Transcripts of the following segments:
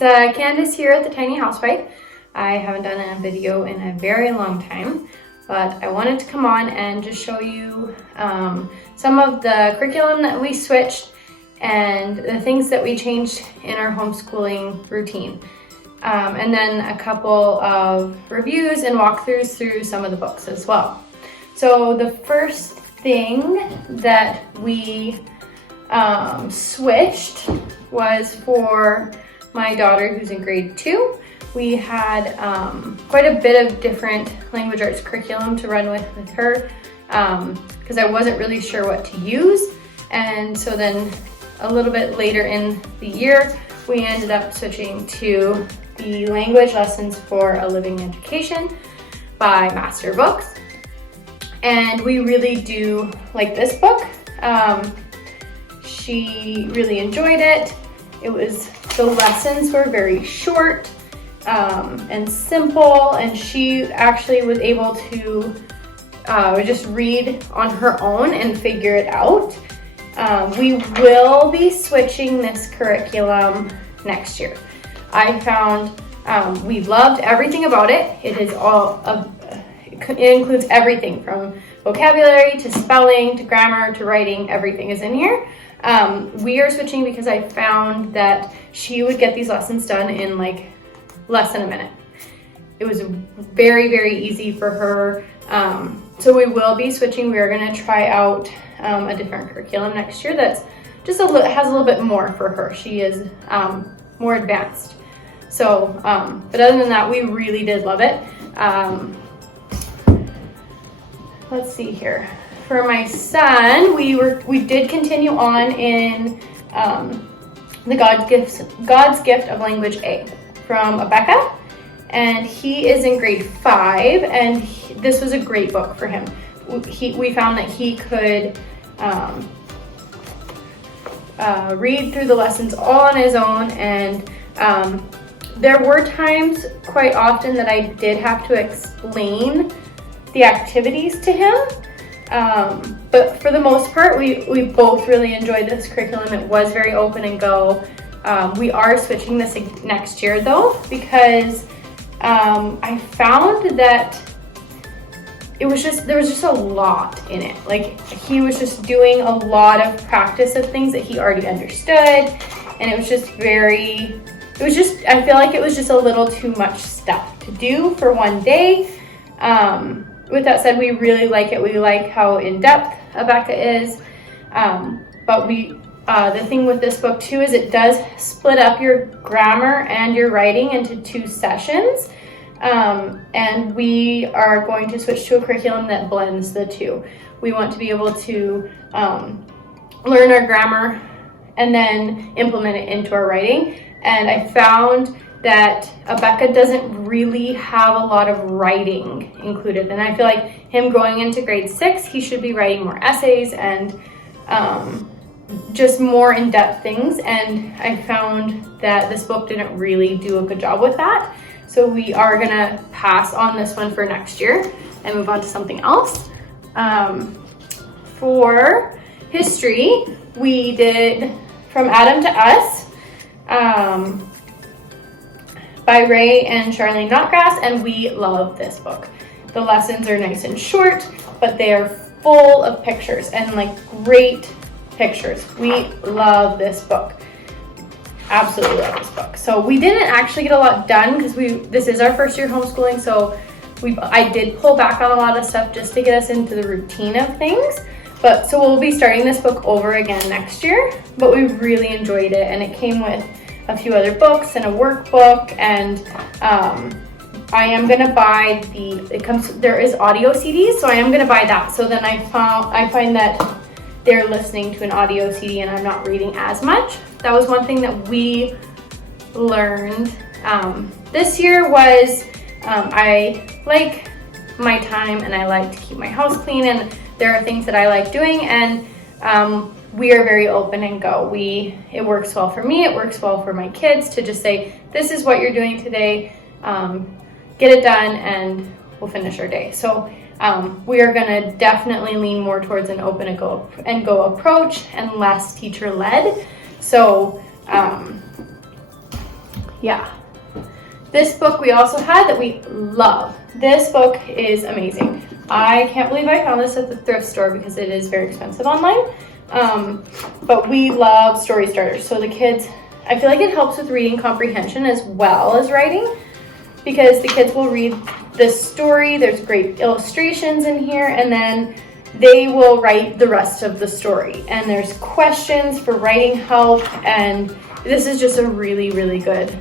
Candace here at the Tiny Housewife. I haven't done a video in a very long time, but I wanted to come on and just show you some of the curriculum that we switched and the things that we changed in our homeschooling routine. And then a couple of reviews and walkthroughs through some of the books as well. So the first thing that we switched was for my daughter who's in grade 2. We had quite a bit of different language arts curriculum to run with her because I wasn't really sure what to use. And so then a little bit later in the year, we ended up switching to the language lessons for a living education by Master Books. And we really do like this book. She really enjoyed it. The lessons were very short and simple, and she actually was able to just read on her own and figure it out. We will be switching this curriculum next year. I found we loved everything about it. It includes everything from vocabulary to spelling to grammar to writing. Everything is in here. We are switching because I found that she would get these lessons done in like less than a minute. It was very, very easy for her. So we will be switching. We are going to try out a different curriculum next year that's just has a little bit more for her. She is more advanced. So, but other than that, we really did love it. Let's see here. For my son, we did continue on in the God's Gift of Language A from Abeka, and he is in grade 5, and this was a great book for him. We found that he could read through the lessons all on his own, and there were times quite often that I did have to explain the activities to him. But for the most part, we both really enjoyed this curriculum. It was very open and go. We are switching this next year though, because I found that there was just a lot in it. Like he was just doing a lot of practice of things that he already understood, and it was just I feel like it was just a little too much stuff to do for one day. With that said, we really like it. We like how in-depth Abeka is. But the thing with this book too is it does split up your grammar and your writing into 2 sessions. And we are going to switch to a curriculum that blends the 2. We want to be able to learn our grammar and then implement it into our writing. And I found that Abeka doesn't really have a lot of writing included. And I feel like him going into grade 6, he should be writing more essays and just more in-depth things. And I found that this book didn't really do a good job with that. So we are gonna pass on this one for next year and move on to something else. For history, we did From Adam to Us, by Ray and Charlene Notgrass, and we love this book. The lessons are nice and short, but they are full of pictures and like great pictures. We love this book. Absolutely love this book. So we didn't actually get a lot done because this is our first year homeschooling, so I did pull back on a lot of stuff just to get us into the routine of things. So we'll be starting this book over again next year, but we really enjoyed it, and it came with a few other books and a workbook, and I am gonna buy there is audio CDs, so I am gonna buy that. So then I find that they're listening to an audio CD and I'm not reading as much. That was one thing that we learned this year was I like my time and I like to keep my house clean, and there are things that I like doing, and we are very open and go. It works well for me, it works well for my kids to just say, this is what you're doing today, get it done, and we'll finish our day. So we are gonna definitely lean more towards an open and go approach and less teacher-led. So Yeah. This book we also had that we love. This book is amazing. I can't believe I found this at the thrift store because it is very expensive online. But we love story starters. So the kids, I feel like it helps with reading comprehension as well as writing, because the kids will read this story. There's great illustrations in here, and then they will write the rest of the story. And there's questions for writing help, and this is just a really, really good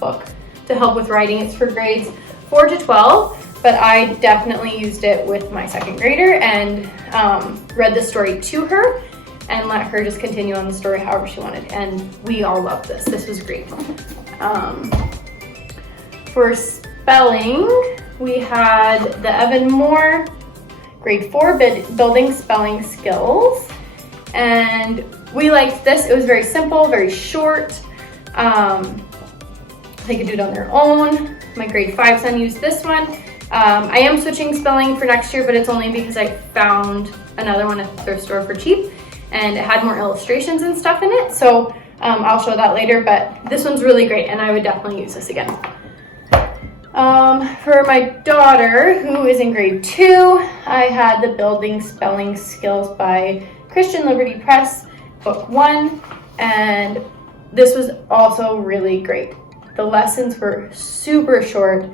book to help with writing. It's for grades 4 to 12, but I definitely used it with my second grader and read the story to her and let her just continue on the story however she wanted. And we all loved this. This was great. For spelling, we had the Evan Moore grade 4 building spelling skills. And we liked this. It was very simple, very short. They could do it on their own. My grade 5 son used this one. I am switching spelling for next year, but it's only because I found another one at the thrift store for cheap, and it had more illustrations and stuff in it. So I'll show that later, but this one's really great, and I would definitely use this again. For my daughter, who is in grade 2, I had the Building Spelling Skills by Christian Liberty Press, book 1, and this was also really great. The lessons were super short,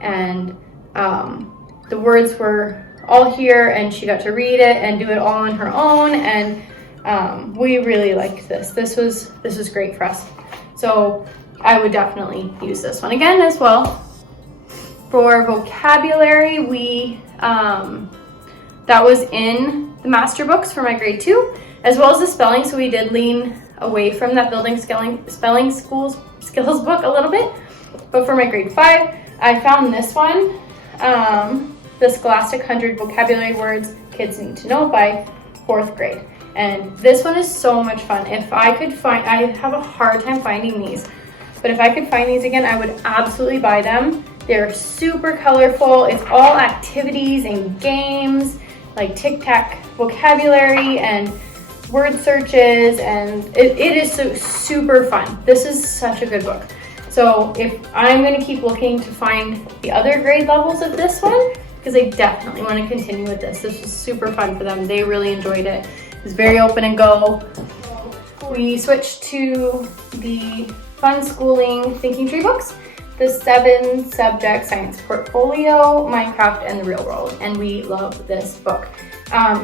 and the words were all here, and she got to read it and do it all on her own, and we really liked this. This was great for us. So I would definitely use this one again as well. For vocabulary, we that was in the master books for my grade 2, as well as the spelling, so we did lean away from that building spelling skills book a little bit. But for my grade 5, I found this one, the Scholastic 100 Vocabulary Words Kids Need to Know by 4th grade. And this one is so much fun. If I could find, I have a hard time finding these, but if I could find these again, I would absolutely buy them. They're super colorful. It's all activities and games, like tic-tac vocabulary and word searches, and it is super fun. This is such a good book. So if I'm going to keep looking to find the other grade levels of this one, because I definitely want to continue with this. This was super fun for them. They really enjoyed it. It was very open and go. We switched to the Fun Schooling Thinking Tree books, the 7-subject science portfolio, Minecraft, and the Real World, and we love this book.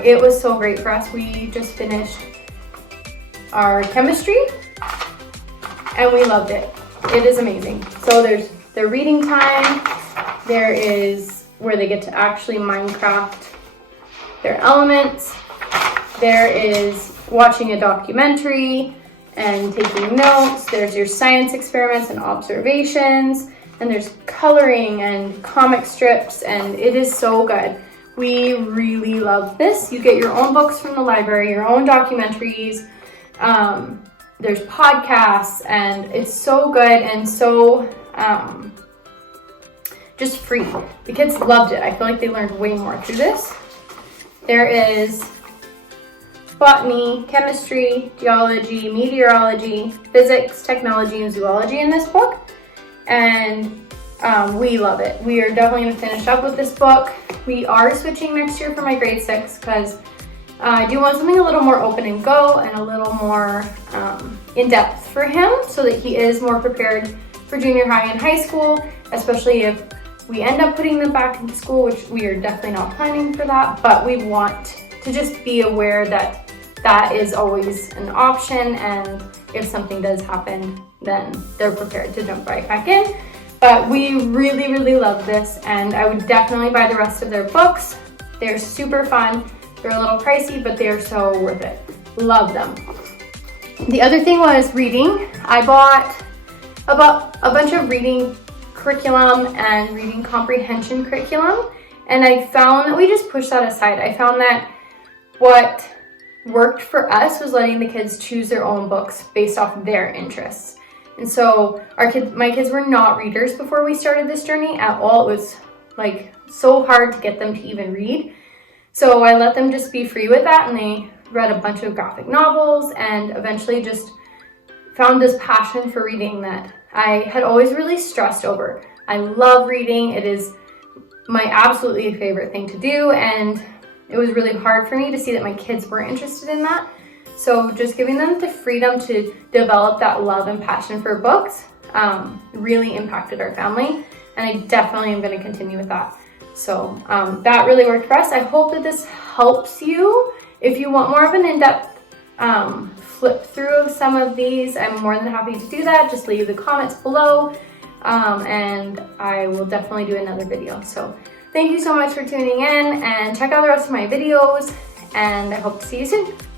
It was so great for us. We just finished our chemistry, and we loved it. It is amazing. So there's their reading time. There is where they get to actually Minecraft their elements. There is watching a documentary and taking notes. There's your science experiments and observations. And there's coloring and comic strips, and it is so good. We really love this. You get your own books from the library, your own documentaries. There's podcasts, and it's so good and so just free. The kids loved it. I feel like they learned way more through this. There is botany, chemistry, geology, meteorology, physics, technology, and zoology in this book. And we love it. We are definitely going to finish up with this book. We are switching next year for my grade 6 because I do want something a little more open and go and a little more in-depth for him so that he is more prepared for junior high and high school, especially if we end up putting them back into school, which we are definitely not planning for that, but we want to just be aware that that is always an option, and if something does happen, then they're prepared to jump right back in. But we really, really love this, and I would definitely buy the rest of their books. They're super fun. They're a little pricey, but they're so worth it. Love them. The other thing was reading. I bought a bunch of reading curriculum and reading comprehension curriculum, and I found that we just pushed that aside. I found that what worked for us was letting the kids choose their own books based off of their interests. And so my kids were not readers before we started this journey at all. It was like so hard to get them to even read. So I let them just be free with that, and they read a bunch of graphic novels and eventually just found this passion for reading that I had always really stressed over. I love reading. It is my absolutely favorite thing to do, and it was really hard for me to see that my kids weren't interested in that. So just giving them the freedom to develop that love and passion for books really impacted our family, and I definitely am going to continue with that. So that really worked for us. I hope that this helps you. If you want more of an in-depth flip through of some of these, I'm more than happy to do that. Just leave the comments below, and I will definitely do another video. So thank you so much for tuning in, and check out the rest of my videos, and I hope to see you soon.